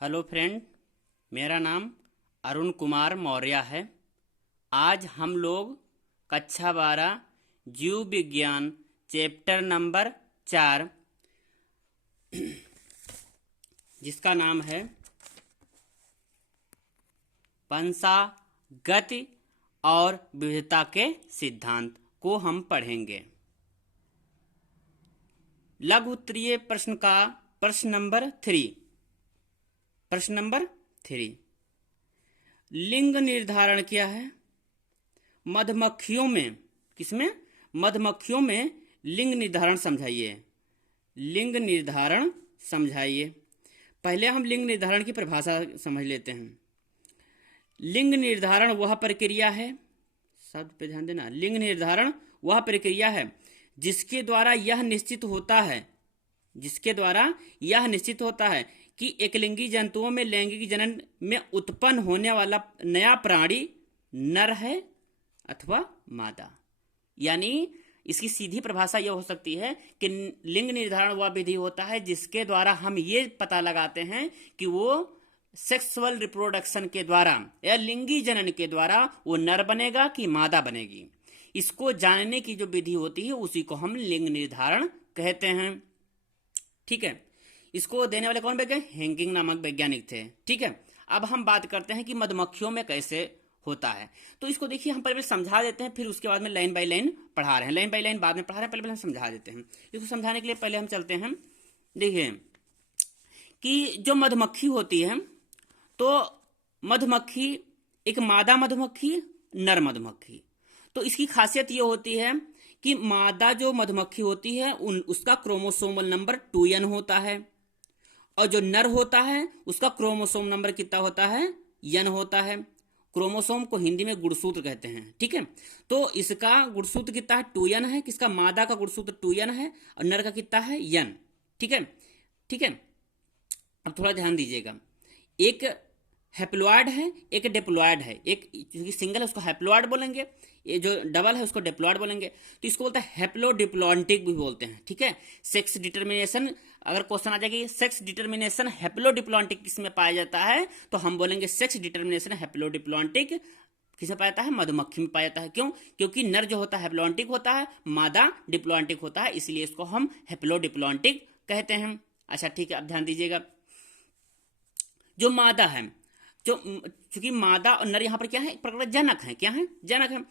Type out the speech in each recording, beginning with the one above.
Hello friend, मेरा नाम अरुण कुमार मौर्य है। आज हम लोग कक्षा 12 जीव विज्ञान चैप्टर नंबर 4 जिसका नाम है वंशागति और विविधता के सिद्धांत को हम पढ़ेंगे। लघु उत्तरीय प्रश्न का प्रश्न नंबर 3। लिंग निर्धारण क्या है? मधुमक्खियों में, किसमें? मधुमक्खियों में लिंग निर्धारण समझाइए। लिंग निर्धारण समझाइए। पहले हम लिंग निर्धारण की परिभाषा समझ लेते हैं। लिंग निर्धारण वह प्रक्रिया है, शब्द पे ध्यान देना, लिंग निर्धारण वह प्रक्रिया है जिसके द्वारा यह निश्चित होता है कि एकलिंगी जंतुओं में लैंगिक जनन में उत्पन्न होने वाला नया प्राणी नर है अथवा मादा। यानी इसकी सीधी परिभाषा यह हो सकती है कि लिंग निर्धारण वह विधि होता है जिसके द्वारा हम ये पता लगाते हैं कि वो सेक्सुअल रिप्रोडक्शन के द्वारा या लिंगी जनन के द्वारा वो नर बनेगा कि मादा बनेगी। इसको जानने की जो विधि होती है उसी को हम लिंग निर्धारण कहते हैं। ठीक है, इसको देने वाले कौन वैज्ञानिक? हेंकिंग नामक वैज्ञानिक थे। ठीक है, अब हम बात करते हैं कि मधुमक्खियों में कैसे होता है। तो इसको देखिए, हम पहले समझा देते हैं, फिर उसके बाद में लाइन बाय लाइन पढ़ा रहे हैं। लाइन बाय लाइन बाद में पढ़ा रहे हैं, पहले हम समझा देते हैं। इसको समझाने के लिए पहले हम चलते हैं। देखिए कि जो मधुमक्खी होती है, तो मधुमक्खी एक मादा मधुमक्खी, नर मधुमक्खी। तो इसकी खासियत ये होती है कि मादा जो मधुमक्खी होती है उसका क्रोमोसोमल नंबर 2n होता है, और जो नर होता है उसका क्रोमोसोम नंबर कितना होता है? n होता है। क्रोमोसोम को हिंदी में गुणसूत्र कहते हैं। ठीक है, तो इसका गुणसूत्र कितना है? 2n है। किसका? मादा का गुणसूत्र 2n है और नर का कितना है? n। ठीक है, ठीक है। अब थोड़ा ध्यान दीजिएगा, एक हैप्लॉयड है, एक डिप्लॉयड है। एक सिंगल है उसको हैप्लॉयड बोलेंगे, ये जो डबल है उसको डिप्लॉयड बोलेंगे। तो इसको बोलते हैं हैप्लोडिप्लॉन्टिक भी बोलते हैं। ठीक है, सेक्स डिटर्मिनेशन, अगर क्वेश्चन आ जाएगा सेक्स डिटर्मिनेशन हैप्लोडिप्लॉन्टिक किसमें पाया जाता है, तो हम बोलेंगे सेक्स डिटर्मिनेशन हैप्लोडिप्लॉन्टिक किसमें पाया जाता है? मधुमक्खी में पाया जाता है। क्यों? क्योंकि नर जो होता है हैप्लॉन्टिक होता है, मादा डिप्लॉन्टिक होता है, इसलिए इसको हम हैप्लोडिप्लॉन्टिक कहते हैं। अच्छा ठीक है, अब ध्यान दीजिएगा, जो मादा है, जो चूंकि मादा और नर यहाँ पर क्या है? एक प्रकार का जनक है। क्या है? जनक है।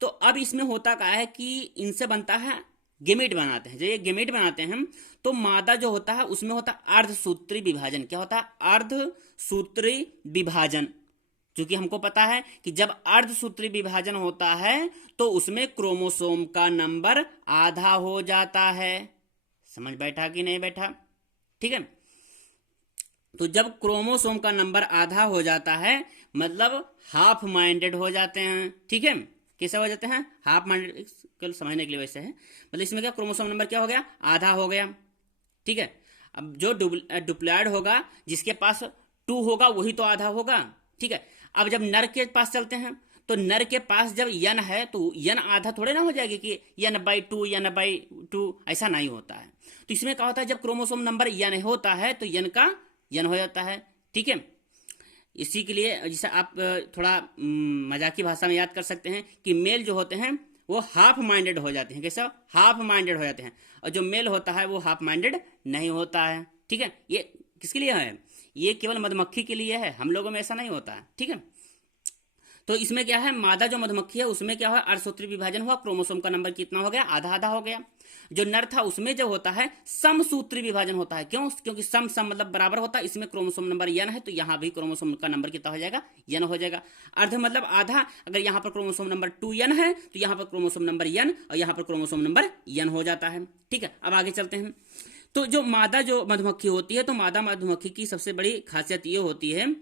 तो अब इसमें होता क्या है कि इनसे बनता है गेमेट बनाते हैं। जब ये गेमेट बनाते हैं तो मादा जो होता है उसमें होता है अर्धसूत्री विभाजन। क्या होता है? अर्धसूत्री विभाजन। क्योंकि हमको पता है कि जब अर्धसूत्री विभाजन होता है तो उसमें क्रोमोसोम का नंबर आधा हो जाता है। समझ बैठा कि नहीं बैठा? ठीक है, तो जब क्रोमोसोम का नंबर आधा हो जाता है मतलब हाफ माइंडेड हो जाते हैं। ठीक है, कैसे हो जाते हैं? हाफ माइंडेड, कल समझने के लिए वैसे है। मतलब इसमें क्या, क्रोमोसोम नंबर क्या हो गया? आधा हो गया। ठीक है, अब जो डुप्लॉयड होगा, जिसके पास 2 होगा वही तो आधा होगा। ठीक है, अब जब नर के पास चलते हैं तो नर के पास जब n है तो n आधा थोड़े ना हो जाएगी कि n/2 ऐसा नहीं होता है। तो इसमें क्या होता है, जब क्रोमोसोम नंबर n होता है तो n का n हो जाता है। ठीक है, इसी के लिए जैसे आप थोड़ा मजाकी भाषा में याद कर सकते हैं कि मेल जो होते हैं वो हाफ माइंडेड हो जाते हैं। कैसा? हाफ माइंडेड हो जाते हैं। और जो मेल होता है वो हाफ माइंडेड नहीं होता है। ठीक है, ये किसके लिए है? ये केवल मधुमक्खी के लिए है, हम लोगों में ऐसा नहीं होता है। ठीक है, तो इसमें क्या है, मादा जो मधुमक्खी है उसमें क्या हुआ? अर्धसूत्री विभाजन हुआ, क्रोमोसोम का नंबर कितना हो गया? आधा आधा हो गया। जो नर था उसमें जो होता है समसूत्री विभाजन होता है। क्यों? क्योंकि सम सम मतलब बराबर होता है। इसमें क्रोमोसोम नंबर n है तो यहाँ भी क्रोमोसोम का नंबर कितना हो जाएगा? n हो जाएगा। अर्ध मतलब आधा। अगर यहाँ पर क्रोमोसोम नंबर 2n है तो यहाँ पर क्रोमोसोम नंबर n और यहाँ पर क्रोमोसोम नंबर n हो जाता है। ठीक है, अब आगे चलते हैं। तो जो मादा जो मधुमक्खी होती है, तो मादा मधुमक्खी की सबसे बड़ी खासियत ये होती है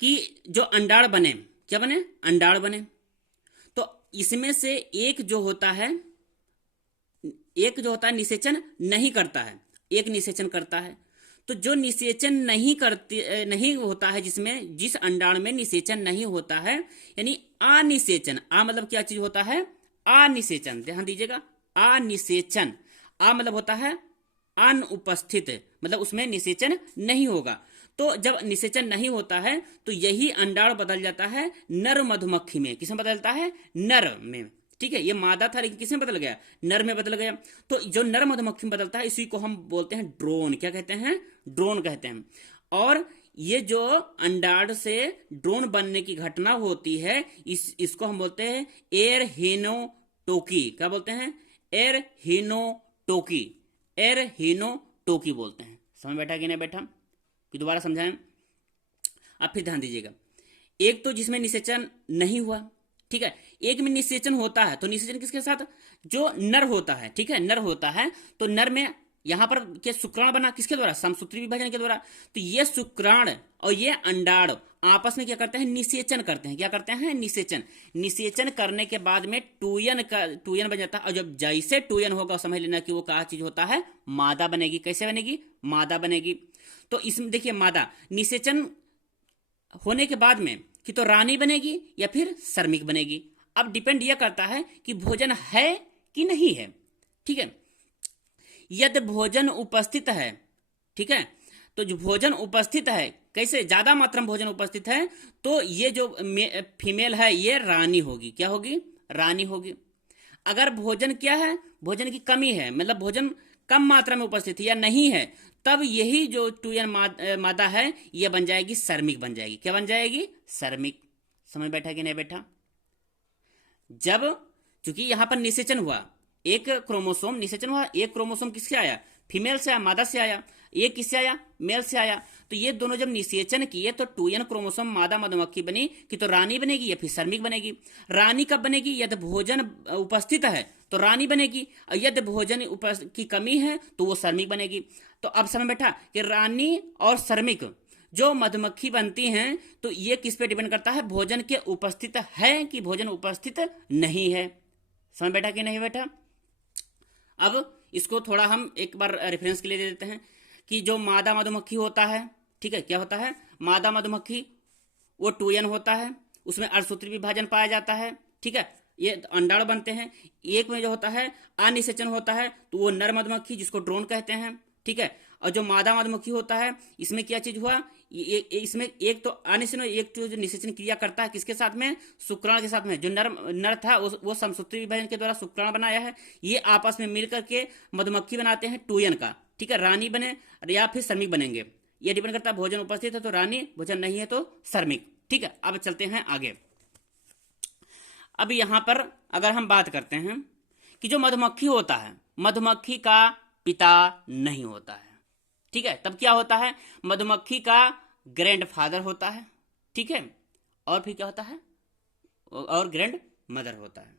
कि जो अंडाण बने, क्या बने? अंडाण बने। तो इसमें से एक जो होता है निषेचन नहीं करता है, एक निषेचन करता है। तो जो निषेचन नहीं होता है, जिस अंडाण में निषेचन नहीं होता है, यानी अनिषेचन। आ मतलब क्या चीज होता है? अनिषेचन। ध्यान दीजिएगा, अनिषेचन। आ मतलब होता है अनुपस्थित, मतलब उसमें निषेचन नहीं होगा। तो जब निषेचन नहीं होता है तो यही अंडाणु बदल जाता है नर मधुमक्खी में। किसमें बदलता है? नर में। ठीक है, ये मादा था लेकिन किसमें बदल गया? नर में बदल गया। तो जो नर मधुमक्खी में बदलता है इसी को हम बोलते हैं ड्रोन। क्या कहते हैं? ड्रोन कहते हैं। और ये जो अंडाणु से ड्रोन बनने की घटना होती है इसको हम बोलते हैं एरहेनोटोकी। क्या बोलते हैं? एरहेनोटोकी। एरहेनोटोकी बोलते हैं। समझ बैठा कि नहीं बैठा? कि दोबारा समझाएं? आप फिर ध्यान दीजिएगा। एक तो जिसमें निषेचन नहीं हुआ, ठीक है, एक में निषेचन होता है। तो निषेचन किसके साथ? जो नर होता है, ठीक है, नर होता है। तो नर में यहां पर क्या शुक्राणु बना? किसके द्वारा? समसूत्री विभाजन के द्वारा। तो ये शुक्राणु और ये अंडाणु आपस में क्या करते हैं? निषेचन करते हैं। क्या करते हैं? निषेचन। निषेचन करने के बाद में टूयन बन जाता है। और जब जैसे टूयन होगा समझ लेना कि वो क्या चीज होता है? मादा बनेगी। कैसे बनेगी? मादा बनेगी। तो इसमें देखिए मादा निषेचन होने के बाद में कि तो रानी बनेगी या फिर श्रमिक बनेगी। अब डिपेंड यह करता है कि भोजन है कि नहीं है। ठीक है, यदि भोजन उपस्थित है, ठीक है, तो जो भोजन उपस्थित है, कैसे? ज्यादा मात्रा में भोजन उपस्थित है तो ये जो फीमेल है ये रानी होगी। क्या होगी? रानी होगी। अगर भोजन क्या है? भोजन की कमी है, मतलब भोजन कम मात्रा में उपस्थित है या नहीं है, तब यही जो टूयन मादा है यह बन जाएगी श्रमिक बन जाएगी। क्या बन जाएगी? श्रमिक। समझ बैठा कि नहीं बैठा? जब चूंकि यहां पर निषेचन हुआ, एक क्रोमोसोम निषेचन हुआ, एक क्रोमोसोम किससे आया? फीमेल से आया, मादा से आया। एक किससे आया? मेल से आया। तो ये दोनों जब निषेचन किए तो टूयन क्रोमोसोम मादा मधुमक्खी बनी कि तो रानी बनेगी या फिर श्रमिक बनेगी। रानी कब बनेगी? यदि भोजन उपस्थित है तो रानी बनेगी, और यदि भोजन की कमी है तो वो श्रमिक बनेगी। तो अब समझ बैठा कि रानी और श्रमिक जो मधुमक्खी बनती हैं तो ये किस पे डिपेंड करता है? भोजन के उपस्थित है कि भोजन उपस्थित नहीं है। समझ बैठा कि नहीं बैठा? अब इसको थोड़ा हम एक बार रेफरेंस के लिए दे देते हैं कि जो मादा मधुमक्खी होता है, ठीक है, क्या होता है? मादा मधुमक्खी वो टूयन होता है, उसमें अर्धसूत्री विभाजन पाया जाता है। ठीक है, ये अंडाणु बनते हैं। एक में जो होता है अनिषेचन होता है तो वो नर मधुमक्खी जिसको ड्रोन कहते हैं। ठीक है, और जो मादा मधुमक्खी होता है इसमें क्या चीज हुआ? इसमें एक तो अनिषेचन, एक तो जो निषेचन क्रिया करता है किसके साथ में? शुक्राणु के साथ में। जो नर था वो समसूत्री विभाजन के द्वारा शुक्राणु बनाया है। ये आपस में मिलकर के मधुमक्खी बनाते हैं टूयन का। ठीक है, रानी बने या फिर श्रमिक बनेंगे, ये डिपेंड करता है। भोजन उपस्थित है तो रानी, भोजन नहीं है तो श्रमिक। ठीक है, अब चलते हैं आगे। अब यहां पर अगर हम बात करते हैं कि जो मधुमक्खी होता है, मधुमक्खी का पिता नहीं होता है। ठीक है, तब क्या होता है? मधुमक्खी का ग्रैंडफादर होता है। ठीक है, और फिर क्या होता है? और ग्रैंड मदर होता है।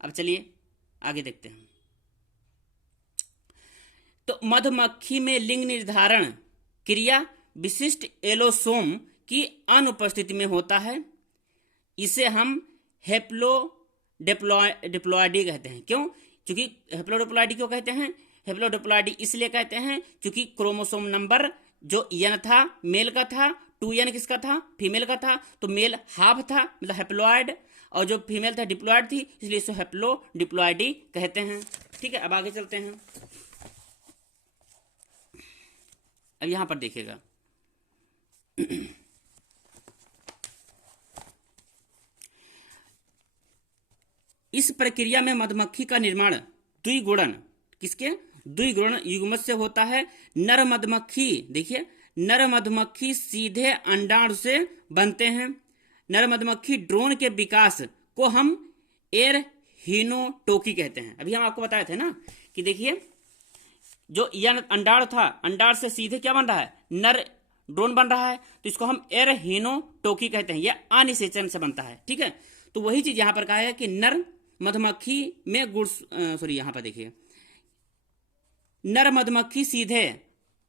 अब चलिए आगे देखते हैं। तो मधुमक्खी में लिंग निर्धारण क्रिया विशिष्ट एलोसोम की अनुपस्थिति में होता है। इसे हम हेप्लोडिप्लॉइडी कहते हैं। क्यों? क्योंकि हेप्लोडिप्लॉइडी क्यों कहते हैं? हेप्लोडिप्लॉइडी इसलिए कहते हैं क्योंकि क्रोमोसोम नंबर जो एन था मेल का था, 2n किसका था? फीमेल का था। तो मेल हाफ था मतलब हेप्लॉइड, और जो फीमेल था डिप्लॉइड थी, इसलिए इसे हेप्लोडिप्लॉइडी कहते हैं। ठीक है, अब आगे चलते हैं। अब यहां पर देखिएगा इस प्रक्रिया में मधुमक्खी का निर्माण द्विगुणन, किसके? द्विगुणन युग्मक से होता है। नर मधुमक्खी, देखिए नर मधुमक्खी सीधे अंडाणु से बनते हैं। नर मधुमक्खी ड्रोन के विकास को हम एरहेनोटोकी कहते हैं। अभी हम आपको बताए थे ना कि देखिए जो यह अंडाणु था, अंडाणु से सीधे क्या बन रहा है? नर ड्रोन बन रहा है, तो इसको हम एरहेनोटोकी कहते हैं। यह अनिषेचन से बनता है। ठीक है, तो वही चीज यहां पर कहा है कि नर मधुमक्खी में यहां पर देखिए नर मधुमक्खी सीधे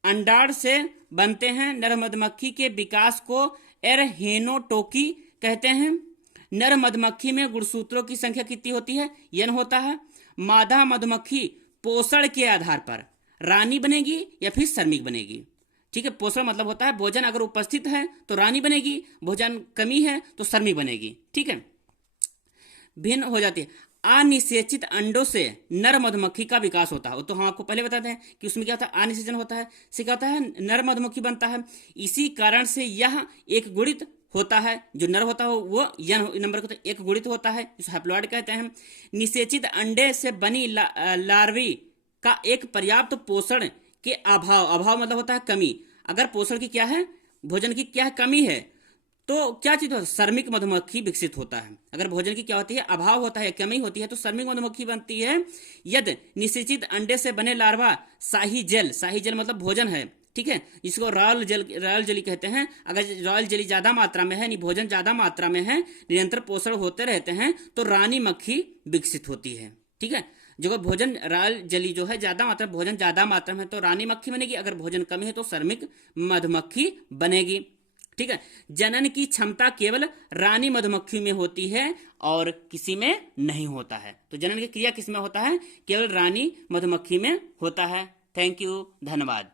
अंडाणु से बनते हैं। नर मधुमक्खी के विकास को एरहेनोटोकी कहते हैं। नर मधुमक्खी में गुणसूत्रों की संख्या कितनी होती है? n होता है। मादा मधुमक्खी पोषण के आधार पर रानी बनेगी या फिर श्रमिक बनेगी। ठीक है, पोषण मतलब होता है भोजन अगर उपस्थित है तो रानी बनेगी, भोजन कमी है तो श्रमिक बनेगी। ठीक है, भिन्न हो जाती है। अनिषेचित अंडों से नर मधुमक्खी का विकास होता है। वो तो हम आपको पहले बताते हैं कि उसमें क्या होता है, अनिषेचन होता है, से क्या होता है, नर मधुमक्खी बनता है। इसी कारण से यह एक गुणित होता है, जो नर होता है वो यन नंबर को तो एक गुणित होता है, जिसे हैप्लॉइड कहते हैं। निषेचित अंडे से बनी लार्वी का एक पर्याप्त पोषण के अभाव, अभाव मतलब होता है कमी, अगर पोषण की क्या है, भोजन की क्या है, कमी है, तो क्या चीज होता है, श्रमिक मधुमक्खी विकसित होता है। अगर भोजन की क्या होती है, अभाव होता है, कमी होती है, तो श्रमिक मधुमक्खी बनती है। यदि निषेचित अंडे से बने लार्वा शाही जेल, शाही जेल मतलब भोजन है, ठीक है, जिसको रॉयल जेली कहते हैं, अगर रॉयल जेली ज्यादा मात्रा में है, यानी भोजन ज्यादा मात्रा में है, निरंतर पोषण होते रहते हैं, तो रानी मक्खी विकसित होती है। ठीक है, जो भोजन रॉयल जेली जो है ज्यादा मात्रा में, भोजन ज्यादा मात्रा में, तो रानी मक्खी बनेगी, अगर भोजन कम है तो श्रमिक मधुमक्खी बनेगी। ठीक है, जनन की क्षमता केवल रानी मधुमक्खी में होती है और किसी में नहीं होता है। तो जनन की क्रिया किस में होता है, केवल रानी मधुमक्खी में होता है। थैंक यू, धन्यवाद।